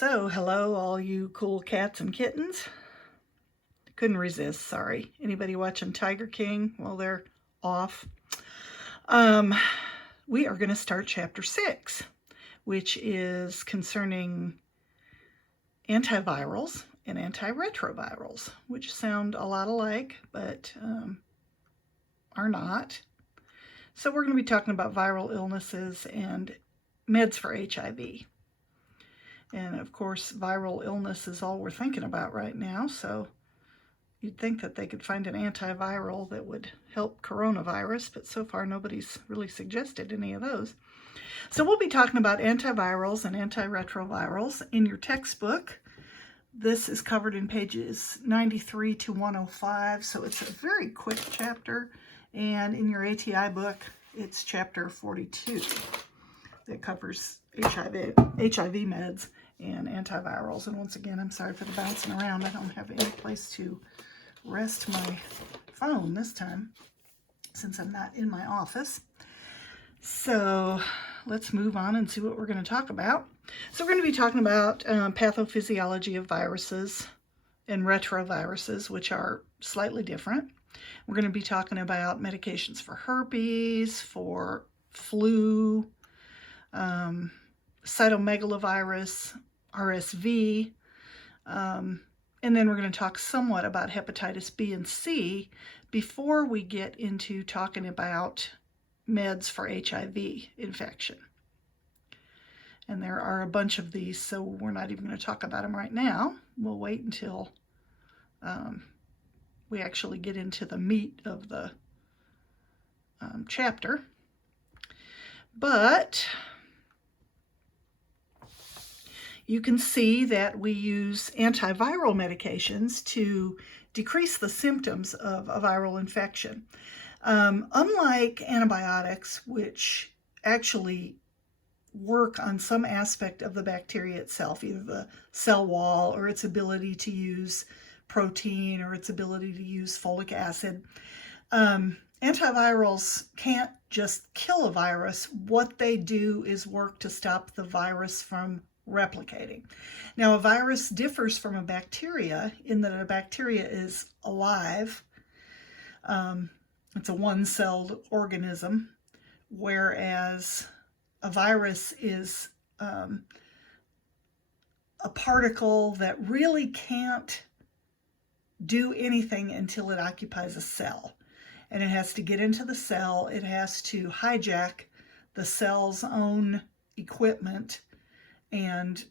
So, hello, all you cool cats and kittens. Couldn't resist, sorry. Anybody watching Tiger King while they're off? We are going to start chapter 6, which is concerning antivirals and antiretrovirals, which sound a lot alike, but are not. So, we're going to be talking about viral illnesses and meds for HIV. And of course, viral illness is all we're thinking about right now, so you'd think that they could find an antiviral that would help coronavirus, but so far nobody's really suggested any of those. So we'll be talking about antivirals and antiretrovirals in your textbook. This is covered in pages 93 to 105, so it's a very quick chapter. And in your ATI book, it's chapter 42 that covers HIV meds and antivirals. And once again, I'm sorry for the bouncing around. I don't have any place to rest my phone this time since I'm not in my office. So let's move on and see what we're going to talk about. So we're going to be talking about pathophysiology of viruses and retroviruses, which are slightly different. We're going to be talking about medications for herpes, for flu, cytomegalovirus, RSV, and then we're going to talk somewhat about hepatitis B and C before we get into talking about meds for HIV infection. And there are a bunch of these, so we're not even going to talk about them right now. We'll wait until we actually get into the meat of the chapter. But you can see that we use antiviral medications to decrease the symptoms of a viral infection. Unlike antibiotics, which actually work on some aspect of the bacteria itself, either the cell wall or its ability to use protein or its ability to use folic acid, antivirals can't just kill a virus. What they do is work to stop the virus from replicating. Now, a virus differs from a bacteria in that a bacteria is alive. It's a one-celled organism, whereas a virus is a particle that really can't do anything until it occupies a cell. And it has to get into the cell. It has to hijack the cell's own equipment and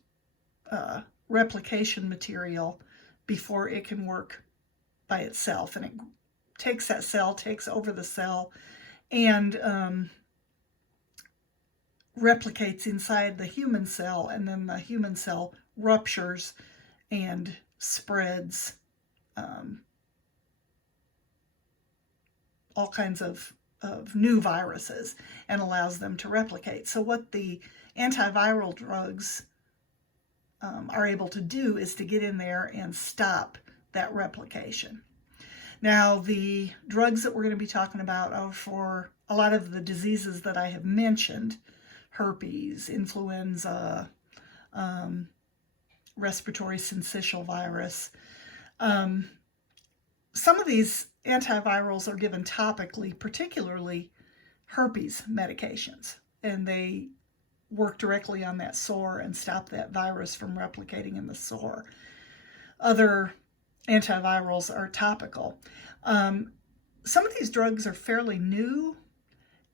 replication material before it can work by itself. And it takes that cell, takes over the cell, and replicates inside the human cell, and then the human cell ruptures and spreads all kinds of new viruses and allows them to replicate. So what the antiviral drugs are able to do is to get in there and stop that replication. Now, the drugs that we're going to be talking about are for a lot of the diseases that I have mentioned: herpes, influenza, respiratory syncytial virus. Some of these antivirals are given topically, particularly herpes medications, and they work directly on that sore and stop that virus from replicating in the sore. Other antivirals are topical. Some of these drugs are fairly new,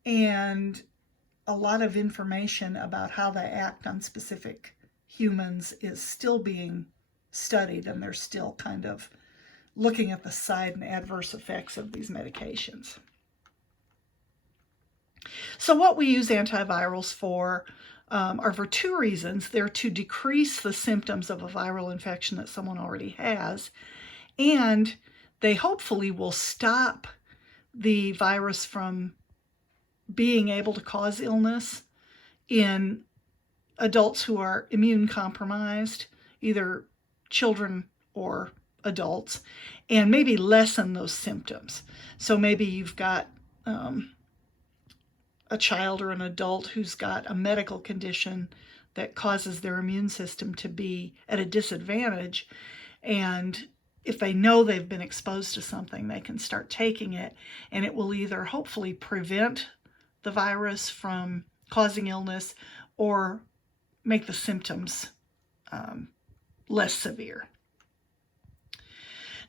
and a lot of information about how they act on specific humans is still being studied, and they're still kind of looking at the side and adverse effects of these medications. So what we use antivirals for are for two reasons. They're to decrease the symptoms of a viral infection that someone already has, and they hopefully will stop the virus from being able to cause illness in adults who are immune compromised, either children or adults, and maybe lessen those symptoms. So maybe you've got a child or an adult who's got a medical condition that causes their immune system to be at a disadvantage, and if they know they've been exposed to something, they can start taking it, and it will either hopefully prevent the virus from causing illness or make the symptoms less severe.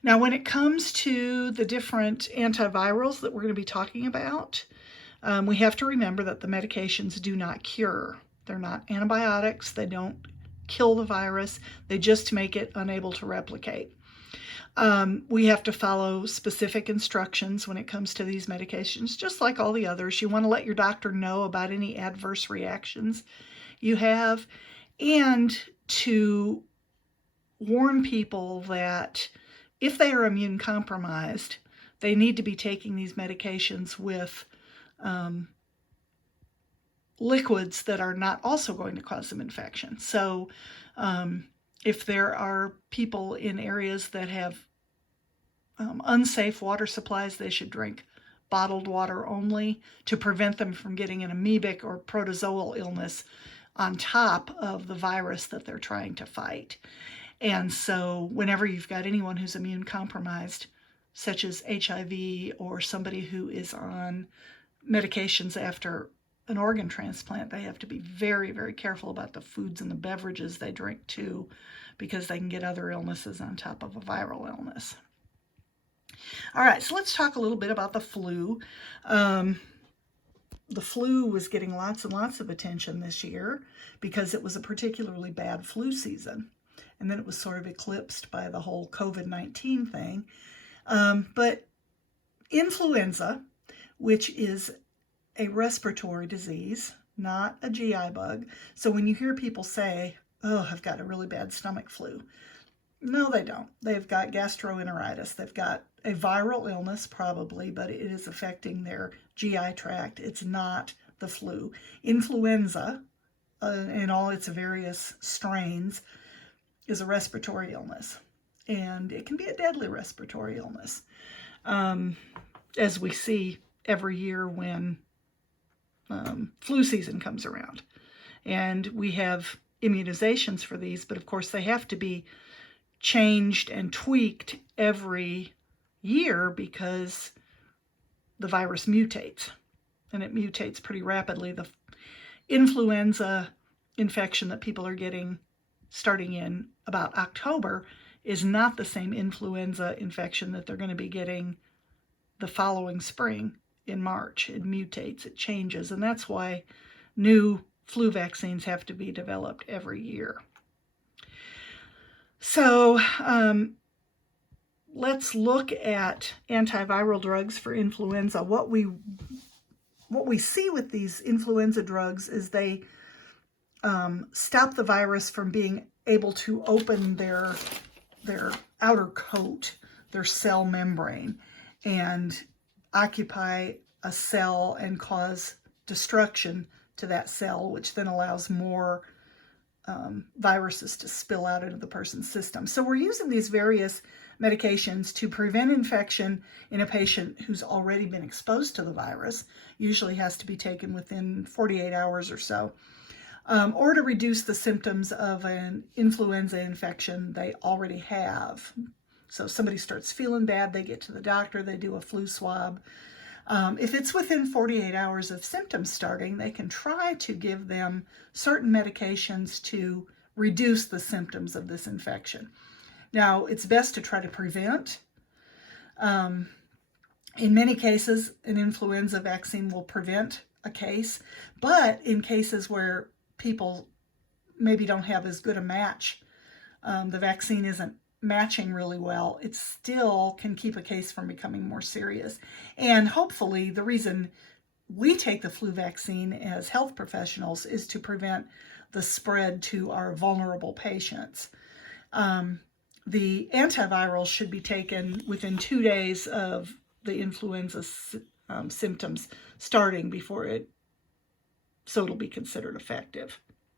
Now, when it comes to the different antivirals that we're going to be talking about, we have to remember that the medications do not cure. They're not antibiotics. They don't kill the virus. They just make it unable to replicate. We have to follow specific instructions when it comes to these medications, just like all the others. You want to let your doctor know about any adverse reactions you have, and to warn people that if they are immune compromised, they need to be taking these medications with liquids that are not also going to cause them infection. So if there are people in areas that have unsafe water supplies, they should drink bottled water only to prevent them from getting an amoebic or protozoal illness on top of the virus that they're trying to fight. And so whenever you've got anyone who's immune compromised, such as HIV, or somebody who is on medications after an organ transplant, they have to be very, very careful about the foods and the beverages they drink too, because they can get other illnesses on top of a viral illness. All right, so let's talk a little bit about the flu. The flu was getting lots and lots of attention this year because it was a particularly bad flu season. And then it was sort of eclipsed by the whole COVID-19 thing. But influenza, which is a respiratory disease, not a GI bug. So when you hear people say, oh, I've got a really bad stomach flu, no, they don't. They've got gastroenteritis. They've got a viral illness probably, but it is affecting their GI tract. It's not the flu. Influenza, in all its various strains, is a respiratory illness, and it can be a deadly respiratory illness, as we see every year when flu season comes around. And we have immunizations for these, but of course they have to be changed and tweaked every year because the virus mutates, and it mutates pretty rapidly. The influenza infection that people are getting starting in about October is not the same influenza infection that they're going to be getting the following spring in March. It mutates, it changes, and that's why new flu vaccines have to be developed every year. So let's look at antiviral drugs for influenza. What we see with these influenza drugs is they stop the virus from being able to open their outer coat, their cell membrane, and occupy a cell and cause destruction to that cell, which then allows more viruses to spill out into the person's system. So we're using these various medications to prevent infection in a patient who's already been exposed to the virus. Usually has to be taken within 48 hours or so. Or to reduce the symptoms of an influenza infection they already have. So if somebody starts feeling bad, they get to the doctor, they do a flu swab. If it's within 48 hours of symptoms starting, they can try to give them certain medications to reduce the symptoms of this infection. Now, it's best to try to prevent. In many cases, an influenza vaccine will prevent a case, but in cases where people maybe don't have as good a match, the vaccine isn't matching really well, it still can keep a case from becoming more serious. And hopefully the reason we take the flu vaccine as health professionals is to prevent the spread to our vulnerable patients. The antivirals should be taken within 2 days of the influenza symptoms starting so it'll be considered effective.